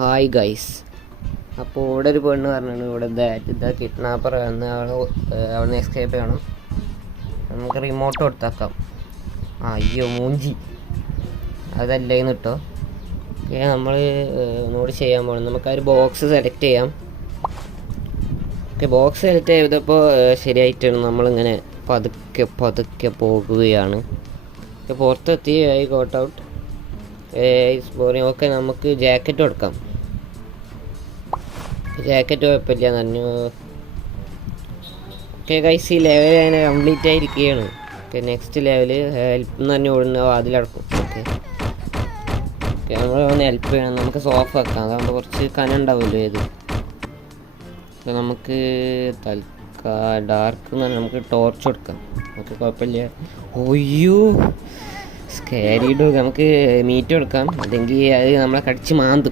Hi guys. അപ്പോൾ ഇവിടെ ഒരു പെണ്ണ് പറഞ്ഞു ഇവിടെ ഇതാ കിഡ്നാപ്പർ വന്ന് അവിടെ നിന്ന് എസ്കേപ്പ് ചെയ്യണം. നമുക്ക് റിമോട്ട് കൊടുത്താക്കാം. അയ്യോ മൂഞ്ചി അതല്ലേന്ന് കേട്ടോ. ഓക്കെ, നമ്മൾ ഒന്നുകൂടി ചെയ്യാൻ പോകണം. നമുക്ക് ആ ഒരു ബോക്സ് സെലക്ട് ചെയ്യാം. ഓക്കെ, ബോക്സ് സെലക്ട് ചെയ്തപ്പോൾ ശരിയായിട്ടാണ്. നമ്മളിങ്ങനെ പതുക്കെ പതുക്കെ പോകുകയാണ്. പുറത്തെത്തി. I got out. Boring. Okay, നമുക്ക് ജാക്കറ്റ് കൊടുക്കാം. ജാക്കറ്റ് കുഴപ്പമില്ല നന്നു. ഓക്കെ ഗൈസ്, ഈ ലെവൽ അങ്ങനെ കംപ്ലീറ്റ് ആയിരിക്കുകയാണ്. ഓക്കെ, നെക്സ്റ്റ് ലെവൽ ഹെൽപ്പ് എന്ന് തന്നെ ഓടുന്ന അതിലടക്കും. ഓക്കെ ഓക്കെ, നമ്മൾ ഒന്ന് ഹെൽപ്പ് ചെയ്യണം. നമുക്ക് സോഫ് വെക്കാം, അതാകുമ്പോൾ കുറച്ച് കനം ഉണ്ടാവുമല്ലോ ഇത്. അപ്പോൾ നമുക്ക് ഡാർക്ക് എന്ന് പറഞ്ഞാൽ നമുക്ക് ടോർച്ച് കൊടുക്കാം. ഓക്കെ, കുഴപ്പമില്ല. ഒയ്യോ സ്കാരി ഡോഗ്. നമുക്ക് മീറ്റ് കൊടുക്കാം, അല്ലെങ്കിൽ അത് നമ്മളെ കടിച്ച് മാന്തും.